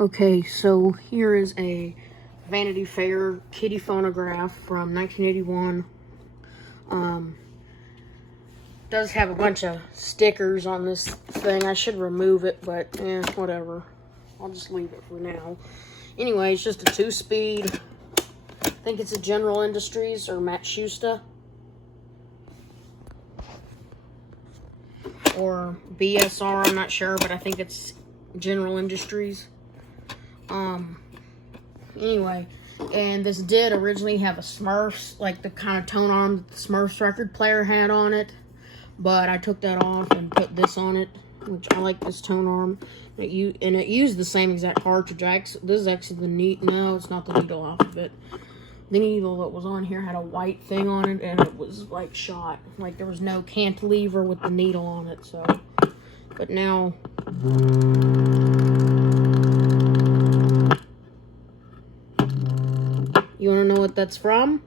Okay, so here is a Vanity Fair kitty phonograph from 1981. Does have a bunch of stickers on this thing. I should remove it, but whatever. I'll just leave it for now. Anyway, it's just a 2-speed. I think it's a General Industries or Matsushita. Or BSR, I'm not sure, but I think it's General Industries. Anyway, and this did originally have a Smurfs, like the kind of tone arm that the Smurfs record player had on it, but I took that off and put this on it, which I like this tone arm. It used the same exact cartridge. This is actually the no, it's not the needle off of it. The needle that was on here had a white thing on it, and it was like shot. Like there was no cantilever with the needle on it. So, but now. You want to know what that's from?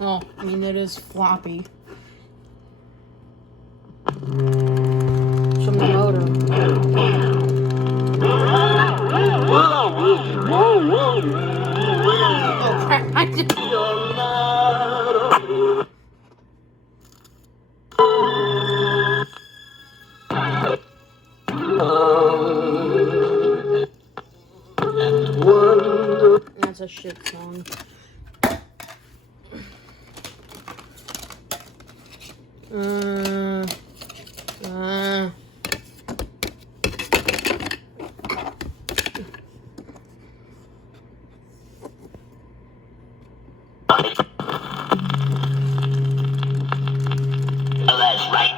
Oh, I mean, it is floppy. It's from the motor. Oh, crap. I did. That's a shit song.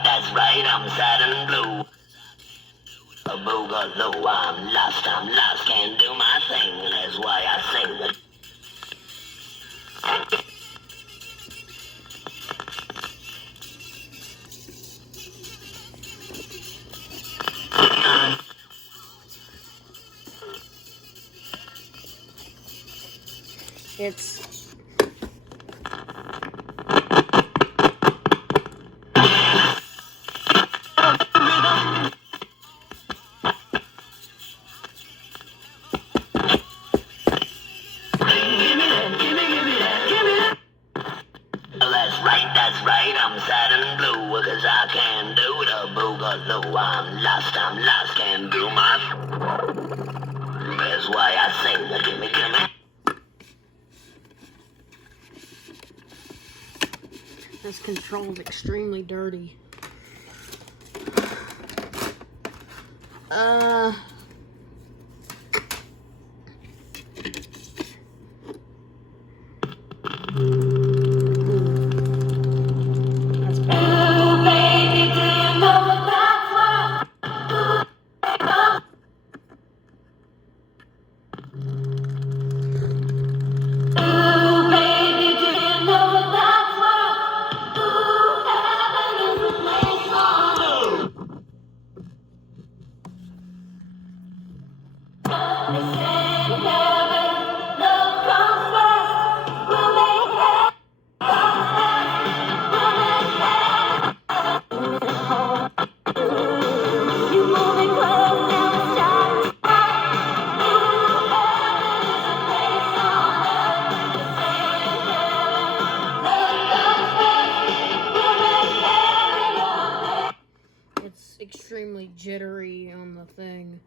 That's right, I'm sad and blue. A boogaloo, I'm lost, can't do my thing, that's why I sing it. It's That's right, I'm sad and blue, cause I can't do the boogaloo. I'm lost, can't do my... That's why I sing the gimme, gimme. this control's extremely dirty. Extremely jittery on the thing,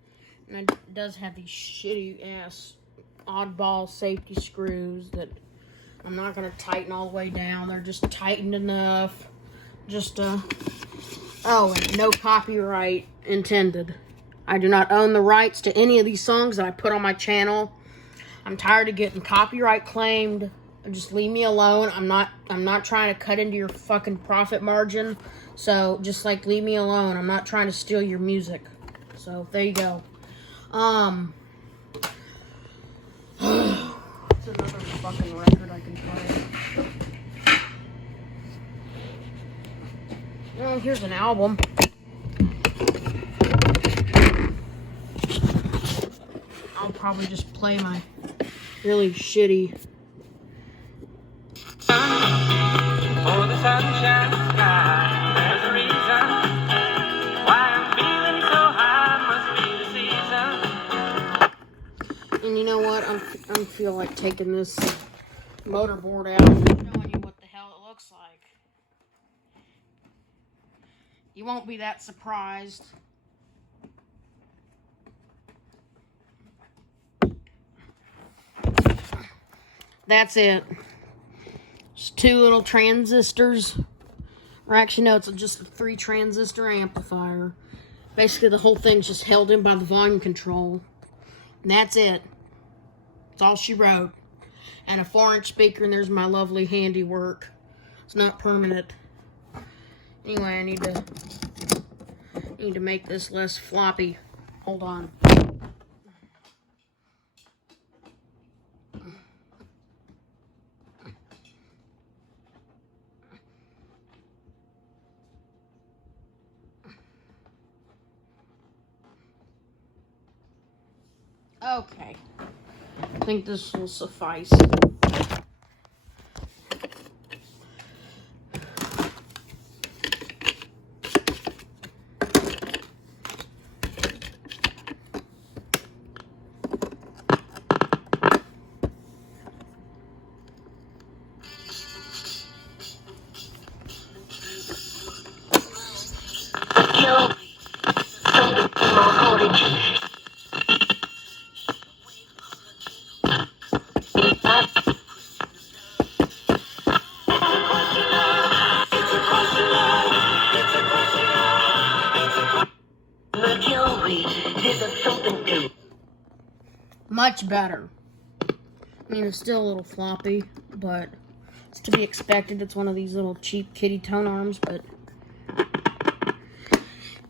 and it does have these shitty ass oddball safety screws that I'm not going to tighten all the way down. They're just tightened enough. Oh, and no copyright intended. I do not own the rights to any of these songs that I put on my channel. I'm tired of getting copyright claimed. Just leave me alone. I'm not trying to cut into your fucking profit margin. So just like leave me alone. I'm not trying to steal your music. So there you go. It's another fucking record I can play. Oh, here's an album. I'll probably just play my really shitty. For the sunshine sky, there's a reason why I'm feeling so high. Must be the season. I don't feel like taking this motorboard out and showing you what the hell it looks like. You won't be that surprised. That's it. Just 2 little transistors. Or actually, no, it's just a 3 transistor amplifier. Basically, the whole thing's just held in by the volume control. And that's it. That's all she wrote. And a 4-inch speaker, and there's my lovely handiwork. It's not permanent. Anyway, I need to make this less floppy. Hold on. Okay. I think this will suffice. Much better. I mean, it's still a little floppy, but it's to be expected. It's one of these little cheap kitty tone arms, but...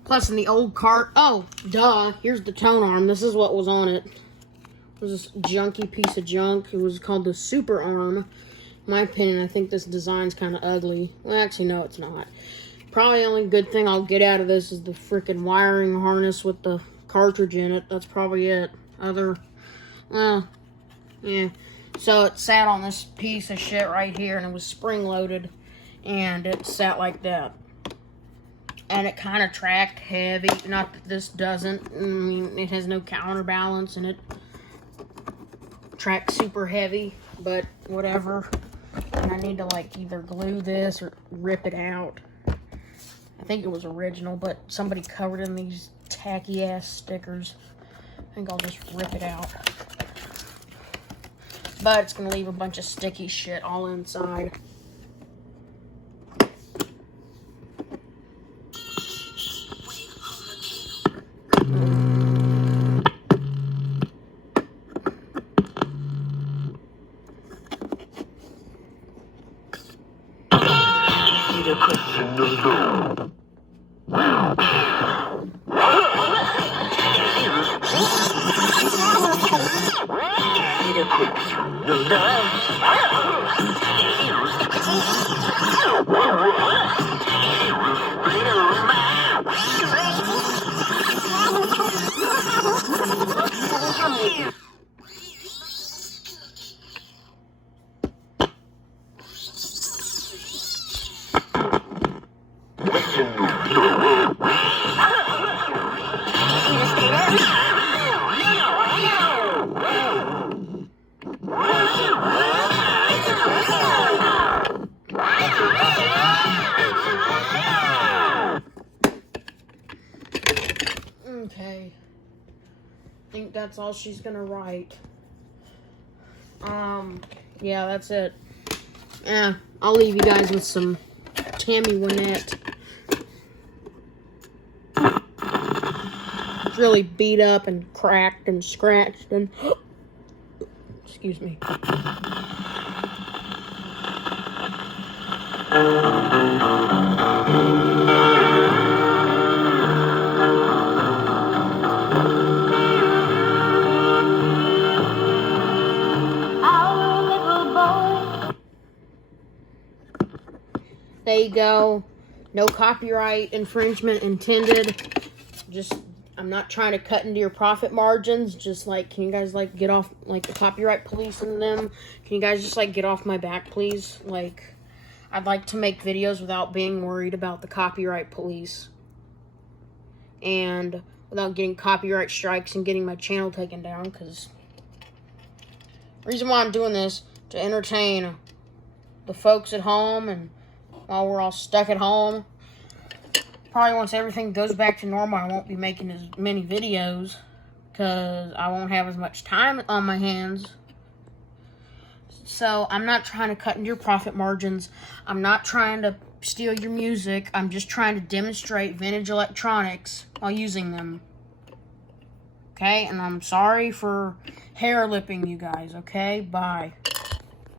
Plus, in the old cart... Oh, duh. Here's the tone arm. This is what was on it. It was this junky piece of junk. It was called the Super Arm. In my opinion, I think this design's kind of ugly. Well, actually, no, it's not. Probably the only good thing I'll get out of this is the freaking wiring harness with the cartridge in it. That's probably it. Yeah. So it sat on this piece of shit right here, and it was spring-loaded, and it sat like that. And it kind of tracked heavy. Not that this doesn't. I mean, it has no counterbalance, and it tracks super heavy, but whatever. And I need to, like, either glue this or rip it out. I think it was original, but somebody covered in these tacky-ass stickers. I think I'll just rip it out. But it's going to leave a bunch of sticky shit all inside. Okay. I think that's all she's gonna write. Yeah, that's it. Yeah, I'll leave you guys with some Tammy Wynette. It's really beat up and cracked and scratched and... Excuse me. There you go. No copyright infringement intended. Just, I'm not trying to cut into your profit margins. Just like, can you guys like get off, like the copyright police and them? Can you guys just like get off my back, please? Like, I'd like to make videos without being worried about the copyright police. And without getting copyright strikes and getting my channel taken down, because Reason why I'm doing this, to entertain the folks at home, and while we're all stuck at home. Probably once everything goes back to normal, I won't be making as many videos because I won't have as much time on my hands. So I'm not trying to cut into your profit margins. I'm not trying to steal your music. I'm just trying to demonstrate vintage electronics while using them. Okay? And I'm sorry for hair lipping you guys, okay? Bye.